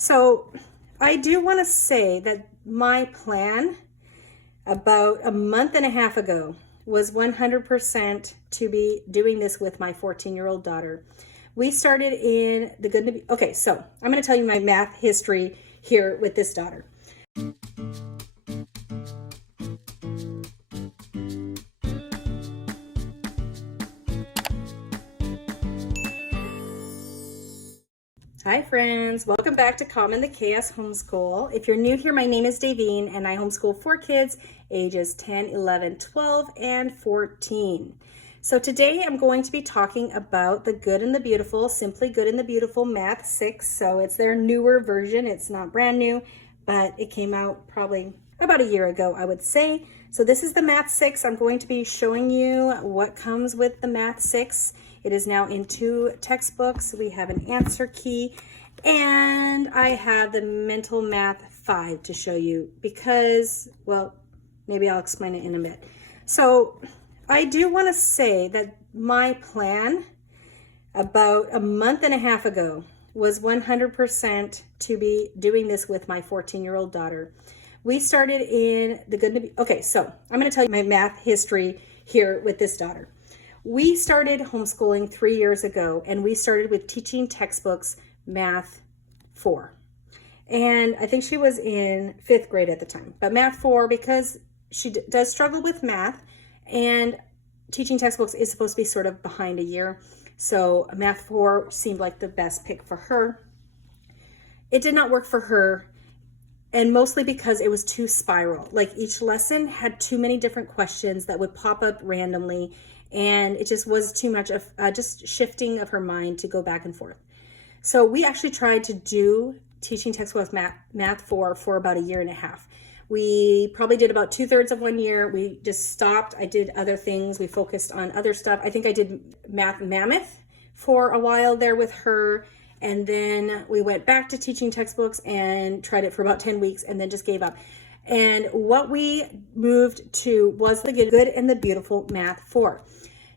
So I do want to say that my plan about a month and a half ago was 100% to be doing this with my 14-year-old daughter. We started in the good. Okay, so I'm going to tell you my math history here with this daughter. Hi friends, welcome back to Calm the Chaos Homeschool. If you're new here, my name is Davine and I homeschool 4 kids ages 10, 11, 12, and 14. So today I'm going to be talking about the Good and the Beautiful, Simply Good and the Beautiful Math 6. So it's their newer version. It's not brand new, but it came out probably about a year ago, I would say. So this is the Math 6. I'm going to be showing you what comes with the Math 6. It is now in 2 textbooks. We have an answer key, and I have the Mental Math 5 to show you because, well, maybe I'll explain it in a bit. So I do want to say that my plan about a month and a half ago was 100% to be doing this with my 14-year-old daughter. We started in the good. Okay, so I'm going to tell you my math history here with this daughter. We started homeschooling 3 years ago, and we started with teaching textbooks Math 4. And I think she was in 5th grade at the time. But Math 4, because she does struggle with math, and teaching textbooks is supposed to be sort of behind a year. So Math 4 seemed like the best pick for her. It did not work for her, and mostly because it was too spiral. Like each lesson had too many different questions that would pop up randomly, and it just was too much of just shifting of her mind to go back and forth. So we actually tried to do teaching textbooks Math 4 for about a year and a half. We probably did about 2/3 of 1 year. We just stopped. I did other things. We focused on other stuff. I think I did Math Mammoth for a while there with her. And then we went back to teaching textbooks and tried it for about 10 weeks and then just gave up. And what we moved to was the Good and the Beautiful Math 4.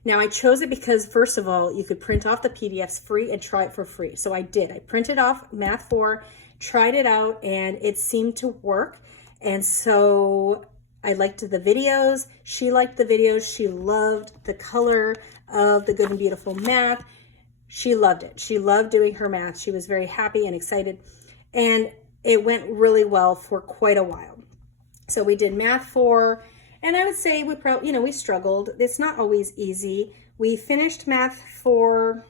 Now I chose it because, first of all, you could print off the PDFs free and try it for free. So I did. I printed off Math 4, tried it out, and it seemed to work. And so I liked the videos. She liked the videos. She loved the color of the Good and Beautiful Math. She loved it. She loved doing her math. She was very happy and excited. And it went really well for quite a while. So we did Math 4, and I would say we struggled. It's not always easy. We finished Math 4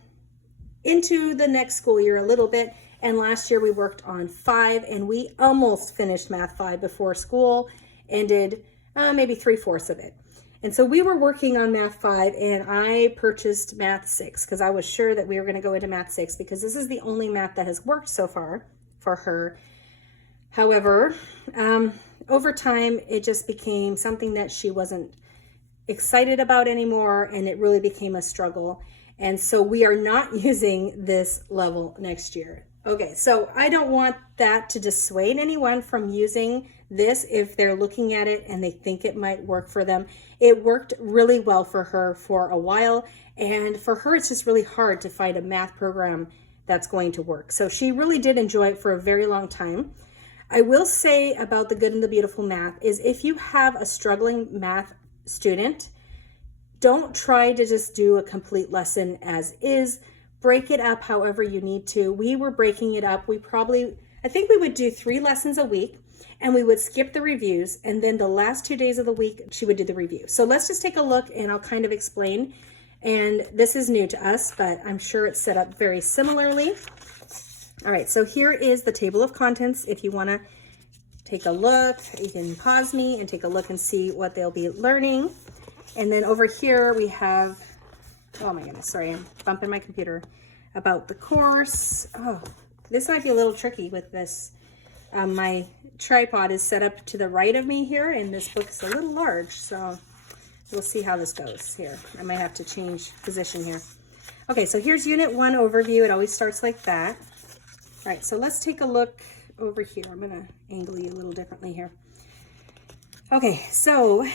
into the next school year a little bit, and last year we worked on 5, and we almost finished Math 5 before school ended, maybe 3/4 of it. And so we were working on Math 5, and I purchased Math 6 because I was sure that we were going to go into Math 6 because this is the only math that has worked so far for her. However, over time, it just became something that she wasn't excited about anymore, and it really became a struggle. And so we are not using this level next year. Okay, so I don't want that to dissuade anyone from using this if they're looking at it and they think it might work for them. It worked really well for her for a while, and for her it's just really hard to find a math program that's going to work. So she really did enjoy it for a very long time. I will say about the Good and the Beautiful Math is if you have a struggling math student, don't try to just do a complete lesson as is. Break it up however you need to. We were breaking it up. I think we would do 3 lessons a week, and we would skip the reviews, and then the last 2 days of the week, she would do the review. So let's just take a look, and I'll kind of explain. And this is new to us, but I'm sure it's set up very similarly. All right, so here is the table of contents. If you want to take a look, you can pause me and take a look and see what they'll be learning. And then over here we have, oh my goodness, sorry, I'm bumping my computer, about the course. Oh, this might be a little tricky with this. My tripod is set up to the right of me here, and this book is a little large, so we'll see how this goes here. I might have to change position here. Okay, so here's Unit 1 overview. It always starts like that. All right, so let's take a look over here. I'm gonna angle you a little differently here. Okay, so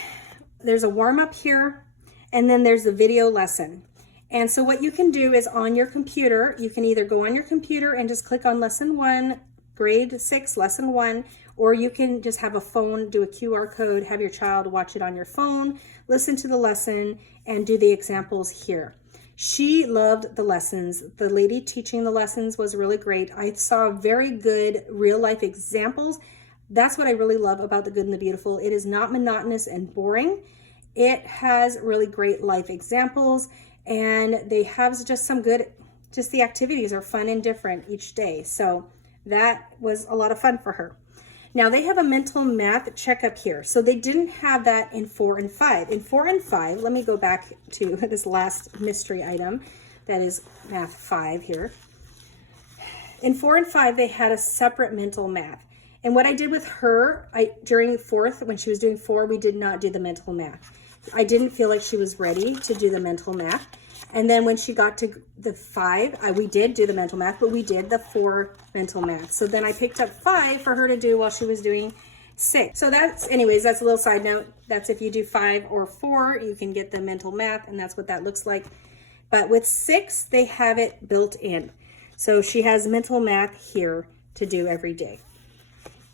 there's a warm-up here, and then there's the video lesson. And so what you can do is on your computer, you can either go on your computer and just click on lesson 1, grade 6, lesson 1, or you can just have a phone, do a QR code, have your child watch it on your phone, listen to the lesson, and do the examples here. She loved the lessons. The lady teaching the lessons was really great. I saw very good real life examples. That's what I really love about The Good and the Beautiful. It is not monotonous and boring. It has really great life examples, and they have just some good, just the activities are fun and different each day. So that was a lot of fun for her. Now they have a mental math checkup here. So they didn't have that in 4 and 5. In 4 and 5, let me go back to this last mystery item. That is math 5 here. In 4 and 5, they had a separate mental math. And what I did with her, during 4th, when she was doing 4, we did not do the mental math. I didn't feel like she was ready to do the mental math. And then when she got to the 5, we did do the mental math, but we did the 4 mental math. So then I picked up 5 for her to do while she was doing 6. So that's, anyways, that's a little side note. That's if you do 5 or 4, you can get the mental math, and that's what that looks like. But with 6, they have it built in. So she has mental math here to do every day.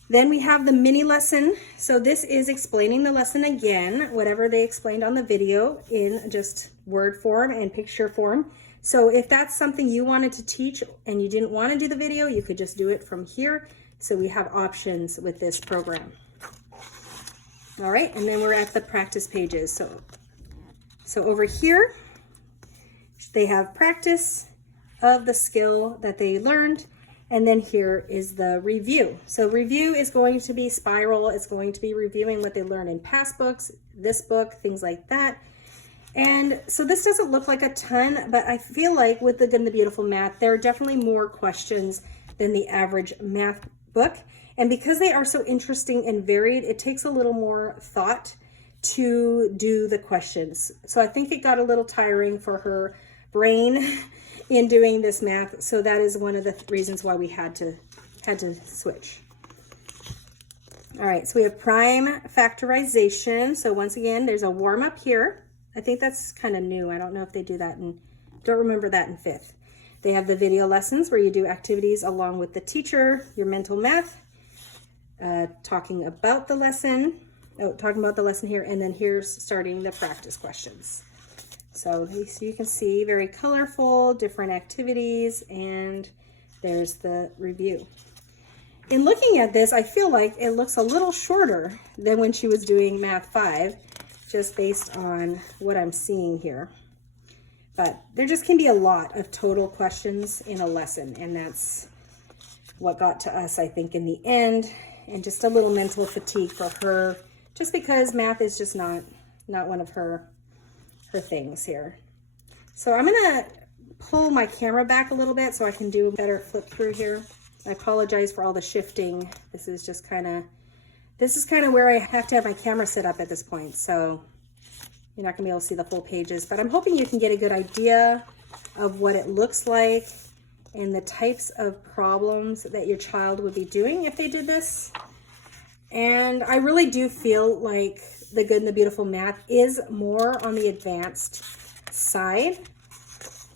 Then we have the mini lesson. So this is explaining the lesson again, whatever they explained on the video, in just word form and picture form. So if that's something you wanted to teach and you didn't want to do the video, you could just do it from here. So we have options with this program. All right, and then we're at the practice pages. So over here, they have practice of the skill that they learned. And then here is the review. So review is going to be spiral. It's going to be reviewing what they learned in past books, this book, things like that. And so this doesn't look like a ton, but I feel like with the Good and the Beautiful math, there are definitely more questions than the average math book. And because they are so interesting and varied, it takes a little more thought to do the questions. So I think it got a little tiring for her brain in doing this math. So that is one of the reasons why we had to switch. All right, so we have prime factorization. So once again, there's a warm up here. I think that's kind of new. I don't know if they do that don't remember that in 5th. They have the video lessons where you do activities along with the teacher, your mental math, talking about the lesson here, and then here's starting the practice questions. So you can see very colorful, different activities, and there's the review. In looking at this, I feel like it looks a little shorter than when she was doing Math 5, just based on what I'm seeing here. But there just can be a lot of total questions in a lesson, and that's what got to us, I think, in the end, and just a little mental fatigue for her, just because math is just not one of her things here. So I'm gonna pull my camera back a little bit so I can do a better flip through here. I apologize for all the shifting. This is kind of where I have to have my camera set up at this point, so you're not gonna be able to see the full pages, but I'm hoping you can get a good idea of what it looks like and the types of problems that your child would be doing if they did this. And I really do feel like the Good and the Beautiful math is more on the advanced side.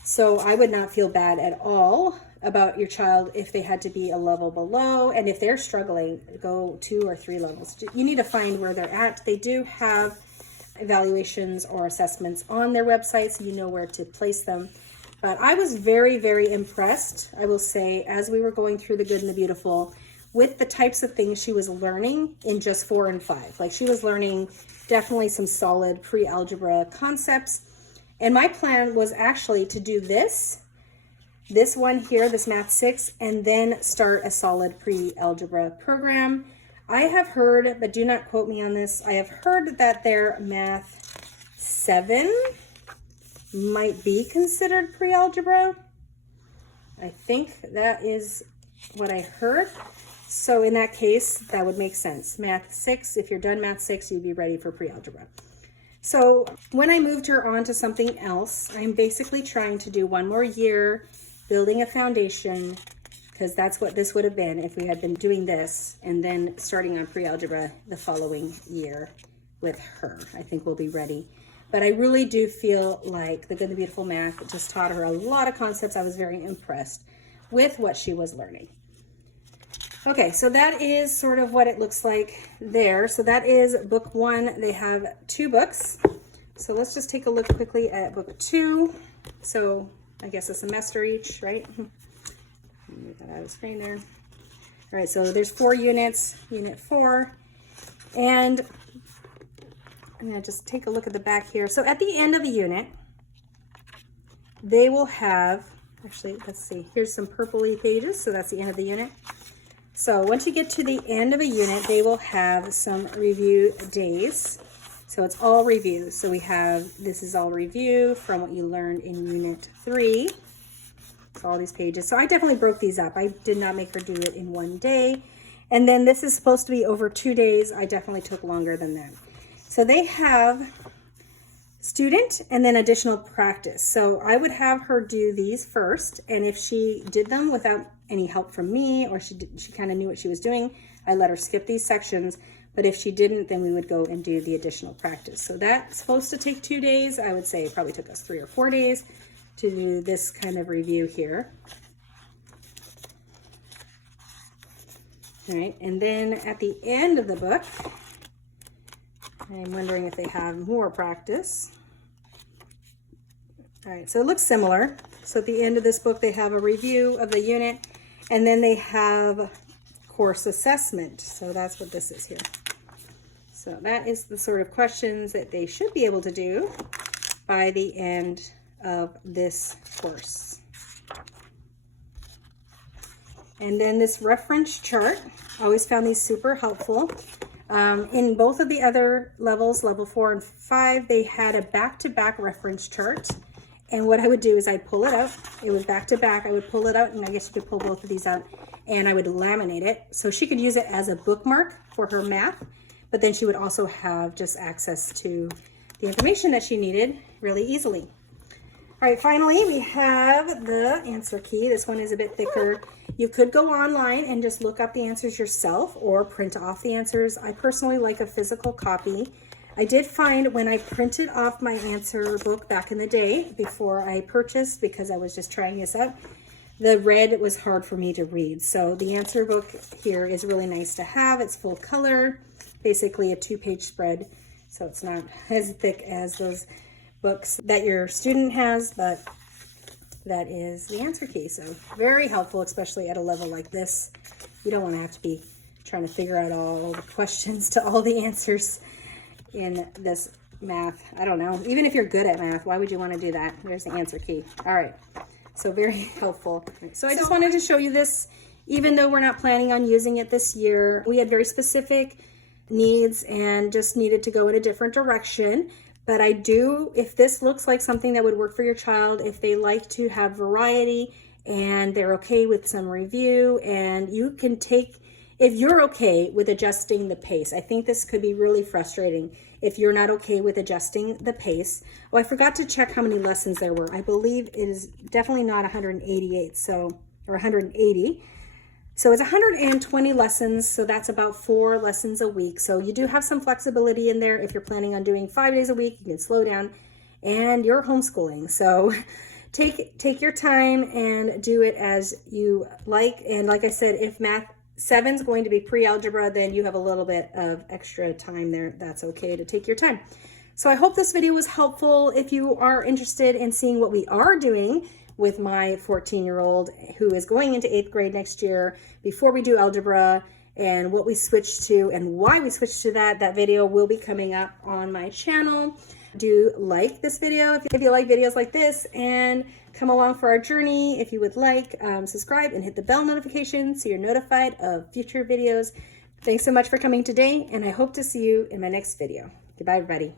So I would not feel bad at all about your child if they had to be a level below, and if they're struggling, go 2 or 3 levels. You need to find where they're at. They do have evaluations or assessments on their website, so you know where to place them. But I was very, very impressed, I will say, as we were going through the Good and the Beautiful, with the types of things she was learning in just 4 and 5. Like, she was learning definitely some solid pre-algebra concepts. And my plan was actually to do this one here, this Math 6, and then start a solid pre-algebra program. I have heard, but do not quote me on this, I have heard that their Math 7 might be considered pre-algebra. I think that is what I heard. So in that case, that would make sense. Math 6, if you're done Math 6, you'd be ready for pre-algebra. So when I moved her on to something else, I'm basically trying to do 1 more year, building a foundation, because that's what this would have been if we had been doing this, and then starting on pre-algebra the following year with her. I think we'll be ready. But I really do feel like the Good and the Beautiful math just taught her a lot of concepts. I was very impressed with what she was learning. Okay, so that is sort of what it looks like there. So that is book 1. They have 2 books. So let's just take a look quickly at book 2. So I guess a semester each, right? Move that out of screen there. All right, so there's 4 units, unit 4. And I'm gonna just take a look at the back here. So at the end of a unit, they will have, actually, let's see, here's some purpley pages. So that's the end of the unit. So once you get to the end of a unit, they will have some review days. So it's all review. So we have, this is all review from what you learned in unit 3. So all these pages. So I definitely broke these up. I did not make her do it in one day. And then this is supposed to be over 2 days. I definitely took longer than that. So they have student and then additional practice. So I would have her do these first. And if she did them without any help from me, or she kind of knew what she was doing, I let her skip these sections. But if she didn't, then we would go and do the additional practice. So that's supposed to take 2 days. I would say it probably took us 3 or 4 days to do this kind of review here. All right, and then at the end of the book, I'm wondering if they have more practice. All right, so it looks similar. So at the end of this book, they have a review of the unit, and then they have course assessment. So that's what this is here. So that is the sort of questions that they should be able to do by the end of this course. And then this reference chart, I always found these super helpful. In both of the other levels, level 4 and 5, they had a back-to-back reference chart. And what I would do is I'd pull it out. It was back-to-back. I would pull it out, and I guess you could pull both of these out, and I would laminate it. So she could use it as a bookmark for her math, but then she would also have just access to the information that she needed really easily. All right, finally, we have the answer key. This one is a bit thicker. You could go online and just look up the answers yourself or print off the answers. I personally like a physical copy. I did find when I printed off my answer book back in the day before I purchased, because I was just trying this out, the red was hard for me to read. So the answer book here is really nice to have. It's full color, basically a 2-page spread. So it's not as thick as those books that your student has, but that is the answer key. So very helpful, especially at a level like this. You don't want to have to be trying to figure out all the questions to all the answers in this math. I don't know. Even if you're good at math, why would you want to do that? There's the answer key. All right. So very helpful. So I just wanted to show you this, even though we're not planning on using it this year. We had very specific needs and just needed to go in a different direction. But I do, if this looks like something that would work for your child, if they like to have variety and they're okay with some review, and you can take, if you're okay with adjusting the pace. I think this could be really frustrating if you're not okay with adjusting the pace. Oh, I forgot to check how many lessons there were. I believe it is definitely not 188, so, or 180. So it's 120 lessons, so that's about 4 lessons a week. So you do have some flexibility in there. If you're planning on doing 5 days a week, you can slow down, and you're homeschooling. So take your time and do it as you like. And like I said, if math 7 is going to be pre-algebra, then you have a little bit of extra time there. That's okay to take your time. So I hope this video was helpful. If you are interested in seeing what we are doing with my 14-year-old who is going into 8th grade next year, before we do algebra, and what we switched to and why we switched to that video will be coming up on my channel. Do like this video if you like videos like this, and come along for our journey. If you would like, subscribe and hit the bell notification so you're notified of future videos. Thanks so much for coming today, and I hope to see you in my next video. Goodbye, everybody.